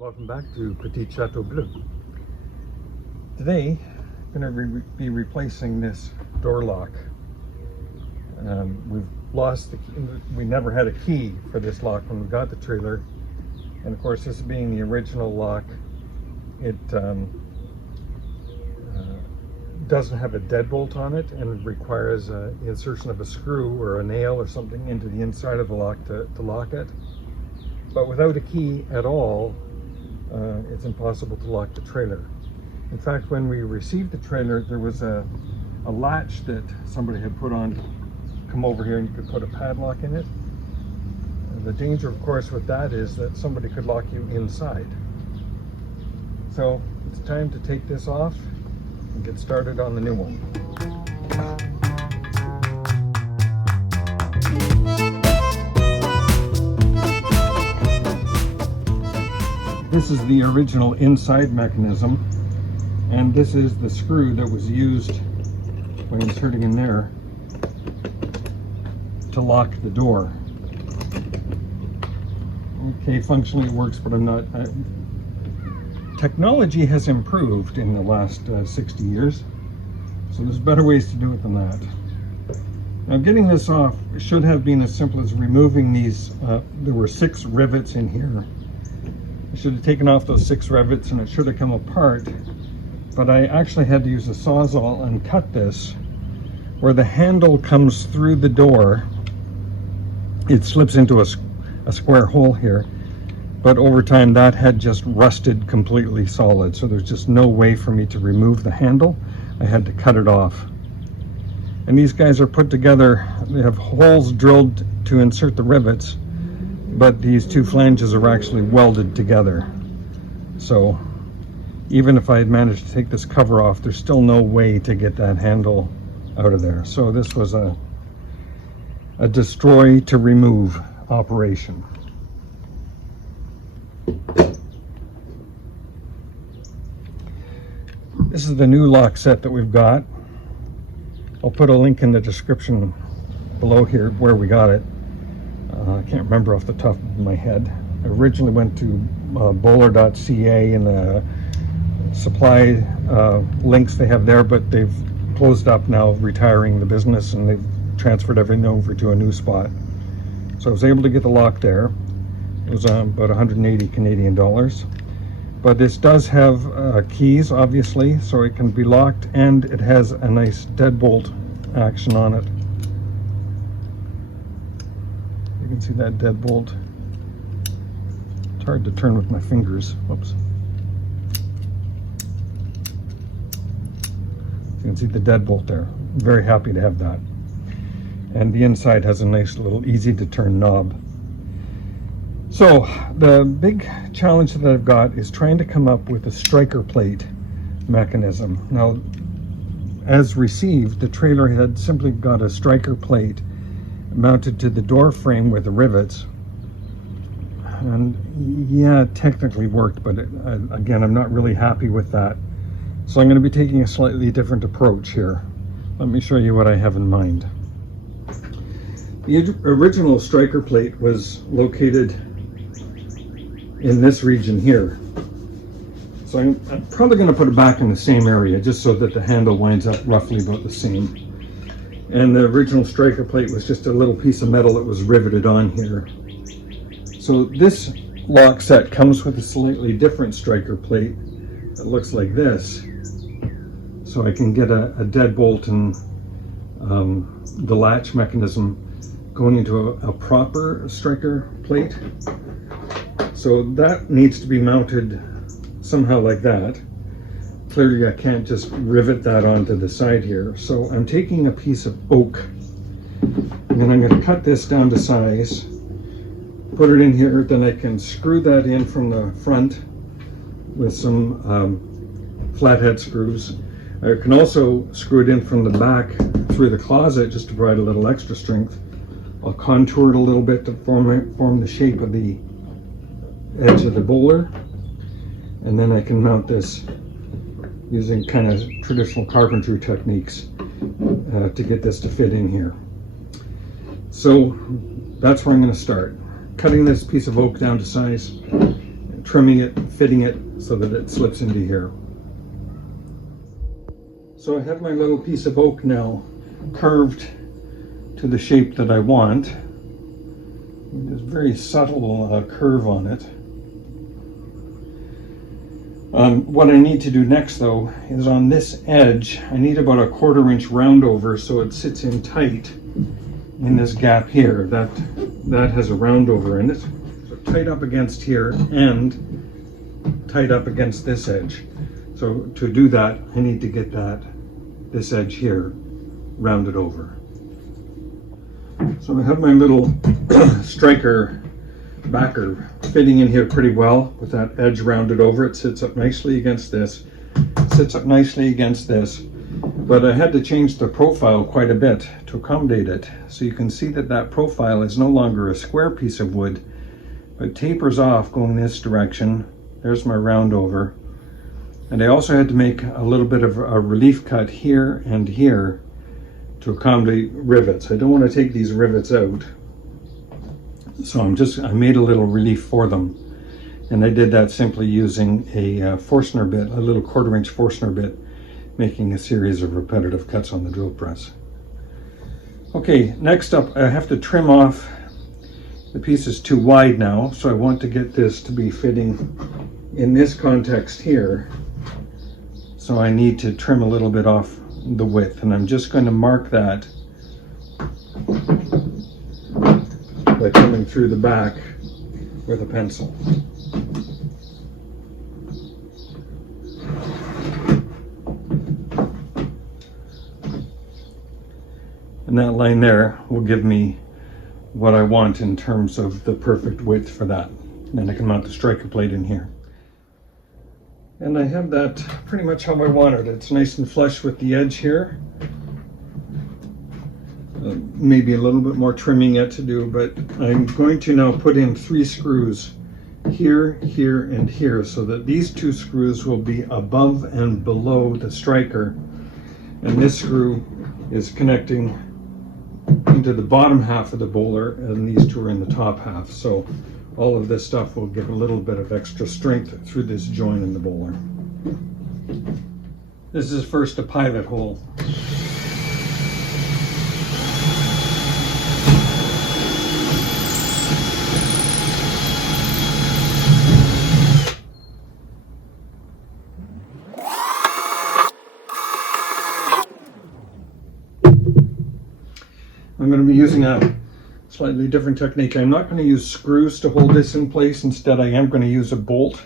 Welcome back to Petit Chateau Bleu. Today, I'm going to be replacing this door lock. We've lost the key. We never had a key for this lock when we got the trailer, and of course, this being the original lock, it doesn't have a deadbolt on it, and requires the insertion of a screw or a nail or something into the inside of the lock to lock it. But without a key at all, it's impossible to lock the trailer. In fact, when we received the trailer, there was a latch that somebody had put on. Come over here and you could put a padlock in it. And the danger, of course, with that is that somebody could lock you inside. So it's time to take this off and get started on the new one. This is the original inside mechanism, and this is the screw that was used when inserting in there to lock the door. Okay, functionally it works, but I'm not... Technology has improved in the last 60 years, so there's better ways to do it than that. Now, getting this off should have been as simple as removing these. There were 6 rivets in here. I should have taken off those 6 rivets and it should have come apart, but I actually had to use a Sawzall and cut this where the handle comes through the door. It slips into a square hole here, but over time that had just rusted completely solid, so there's just no way for me to remove the handle. I had to cut it off. And these guys are put together. They have holes drilled to insert the rivets, but these 2 flanges are actually welded together. So even if I had managed to take this cover off, there's still no way to get that handle out of there. So this was a destroy to remove operation. This is the new lock set that we've got. I'll put a link in the description below here where we got it. I can't remember off the top of my head. I originally went to bowler.ca and the supply links they have there, but they've closed up now, retiring the business, and they've transferred everything over to a new spot. So I was able to get the lock there. It was about 180 Canadian dollars. But this does have keys, obviously, so it can be locked, and it has a nice deadbolt action on it. You can see that deadbolt. It's hard to turn with my fingers. Whoops. You can see the deadbolt there. I'm very happy to have that. And the inside has a nice little easy to turn knob. So the big challenge that I've got is trying to come up with a striker plate mechanism. Now, as received, the trailer had simply got a striker plate mounted to the door frame with the rivets. And yeah, it technically worked, but again, I'm not really happy with that. So I'm going to be taking a slightly different approach here. Let me show you what I have in mind. The original striker plate was located in this region here. So I'm probably going to put it back in the same area just so that the handle winds up roughly about the same. And the original striker plate was just a little piece of metal that was riveted on here. So this lock set comes with a slightly different striker plate that looks like this. So I can get a deadbolt and the latch mechanism going into a proper striker plate. So that needs to be mounted somehow like that. Clearly I can't just rivet that onto the side here. So I'm taking a piece of oak and then I'm going to cut this down to size, put it in here, then I can screw that in from the front with some flathead screws. I can also screw it in from the back through the closet just to provide a little extra strength. I'll contour it a little bit to form the shape of the edge of the bowler, and then I can mount this using kind of traditional carpentry techniques to get this to fit in here. So that's where I'm going to start. Cutting this piece of oak down to size, trimming it, fitting it so that it slips into here. So I have my little piece of oak now curved to the shape that I want. There's a very subtle curve on it. What I need to do next though is on this edge, I need about a 1/4 inch round over so it sits in tight in this gap here. That has a round over in it. So tight up against here and tight up against this edge. So to do that, I need to get this edge here rounded over. So I have my little striker backer fitting in here pretty well with that edge rounded over. It sits up nicely against this, but I had to change the profile quite a bit to accommodate it. So you can see that profile is no longer a square piece of wood, but tapers off going this direction. There's my round over. And I also had to make a little bit of a relief cut here and here to accommodate rivets. I don't want to take these rivets out. So I made a little relief for them. And I did that simply using a Forstner bit, a little 1/4 inch Forstner bit, making a series of repetitive cuts on the drill press. Okay, next up, I have to trim off the piece is too wide now, so I want to get this to be fitting in this context here. So I need to trim a little bit off the width, and I'm just going to mark that by coming through the back with a pencil. And that line there will give me what I want in terms of the perfect width for that. And then I can mount the striker plate in here. And I have that pretty much how I want it. It's nice and flush with the edge here. Maybe a little bit more trimming yet to do, but I'm going to now put in 3 screws here, here, and here, so that these 2 screws will be above and below the striker. And this screw is connecting into the bottom half of the bowler, and these 2 are in the top half. So all of this stuff will give a little bit of extra strength through this joint in the bowler. This is first a pilot hole. I'm going to be using a slightly different technique. I'm not going to use screws to hold this in place. Instead, I am going to use a bolt.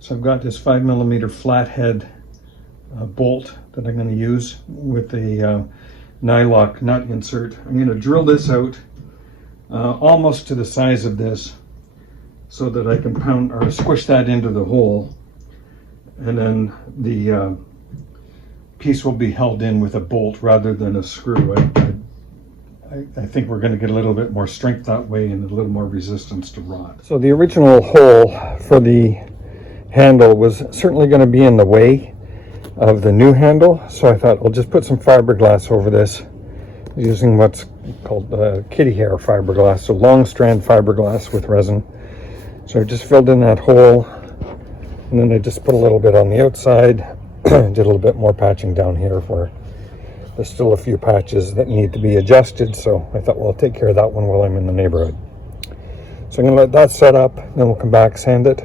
So I've got this 5mm flathead bolt that I'm going to use with a nylock nut insert. I'm going to drill this out almost to the size of this so that I can pound or squish that into the hole. And then the piece will be held in with a bolt rather than a screw. I think we're going to get a little bit more strength that way and a little more resistance to rot. So the original hole for the handle was certainly going to be in the way of the new handle, so I thought I'll just put some fiberglass over this using what's called kitty hair fiberglass, so long strand fiberglass with resin. So I just filled in that hole, and then I just put a little bit on the outside, did a little bit more patching down here where there's still a few patches that need to be adjusted, so I thought, well, I'll take care of that one while I'm in the neighborhood. So I'm going to let that set up, then we'll come back, sand it,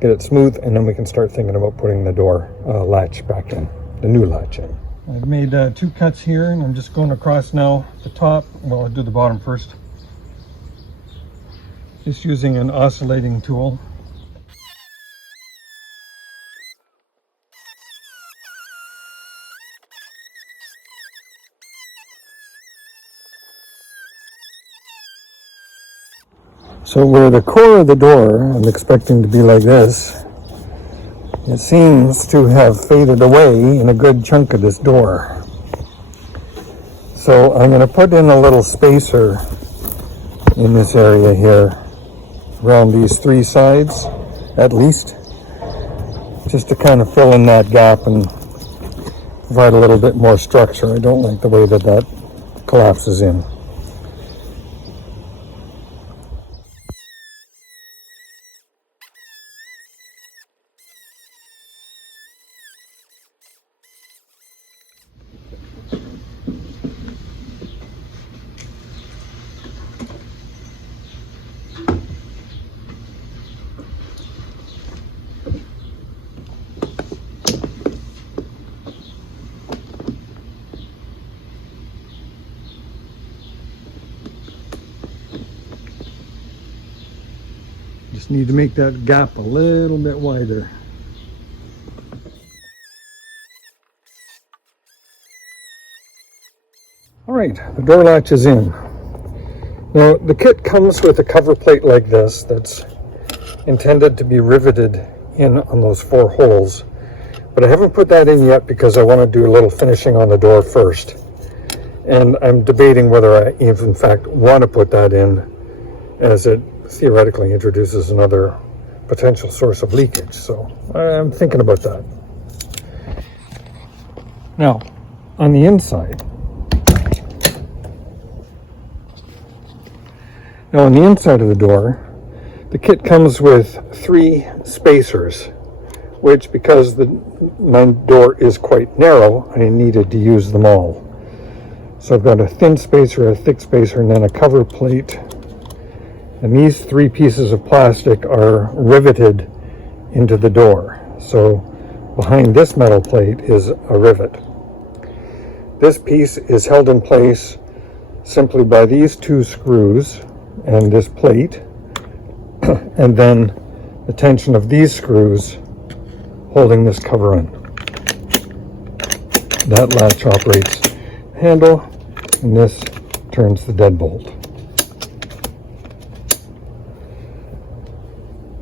get it smooth, and then we can start thinking about putting the door latch back in, the new latch in. I've made 2 cuts here, and I'm just going across now the top. Well, I'll do the bottom first. Just using an oscillating tool. So where the core of the door, I'm expecting to be like this, it seems to have faded away in a good chunk of this door. So I'm going to put in a little spacer in this area here, around these 3 sides at least, just to kind of fill in that gap and provide a little bit more structure. I don't like the way that collapses in. Need to make that gap a little bit wider. All right, the door latch is in. Now, the kit comes with a cover plate like this that's intended to be riveted in on those 4 holes. But I haven't put that in yet because I want to do a little finishing on the door first. And I'm debating whether I even, in fact, want to put that in, as it theoretically introduces another potential source of leakage. So I'm thinking about that. Now, on the inside, of the door, the kit comes with 3 spacers, which, because my door is quite narrow, I needed to use them all. So I've got a thin spacer, a thick spacer, and then a cover plate. And these 3 pieces of plastic are riveted into the door. So behind this metal plate is a rivet. This piece is held in place simply by these 2 screws and this plate, and then the tension of these screws holding this cover on. That latch operates the handle, and this turns the deadbolt.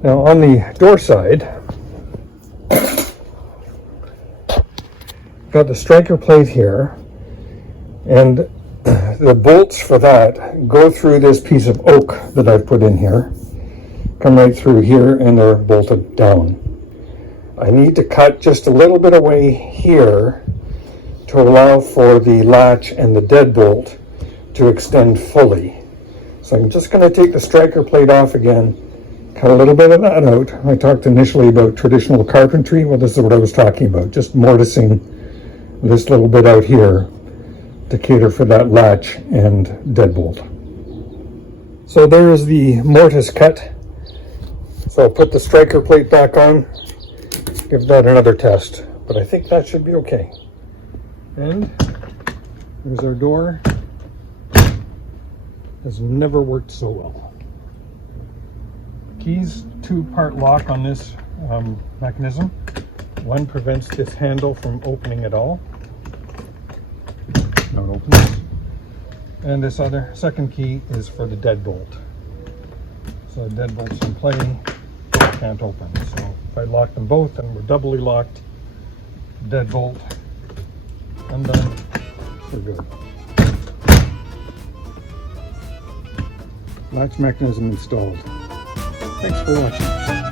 Now on the door side, got the striker plate here, and the bolts for that go through this piece of oak that I've put in here, come right through here, and they're bolted down. I need to cut just a little bit away here to allow for the latch and the deadbolt to extend fully. So I'm just going to take the striker plate off again, cut a little bit of that out. I talked initially about traditional carpentry. Well, this is what I was talking about, just mortising this little bit out here to cater for that latch and deadbolt. So there's the mortise cut. So I'll put the striker plate back on, give that another test, but I think that should be okay. And there's our door. Has never worked so well. Keys 2-part lock on this mechanism. One prevents this handle from opening at all. Now it opens. And this other second key is for the deadbolt. So the deadbolt's in play, both can't open. So if I lock them both and we're doubly locked, deadbolt undone, we're good. Latch mechanism installed. Thanks for watching.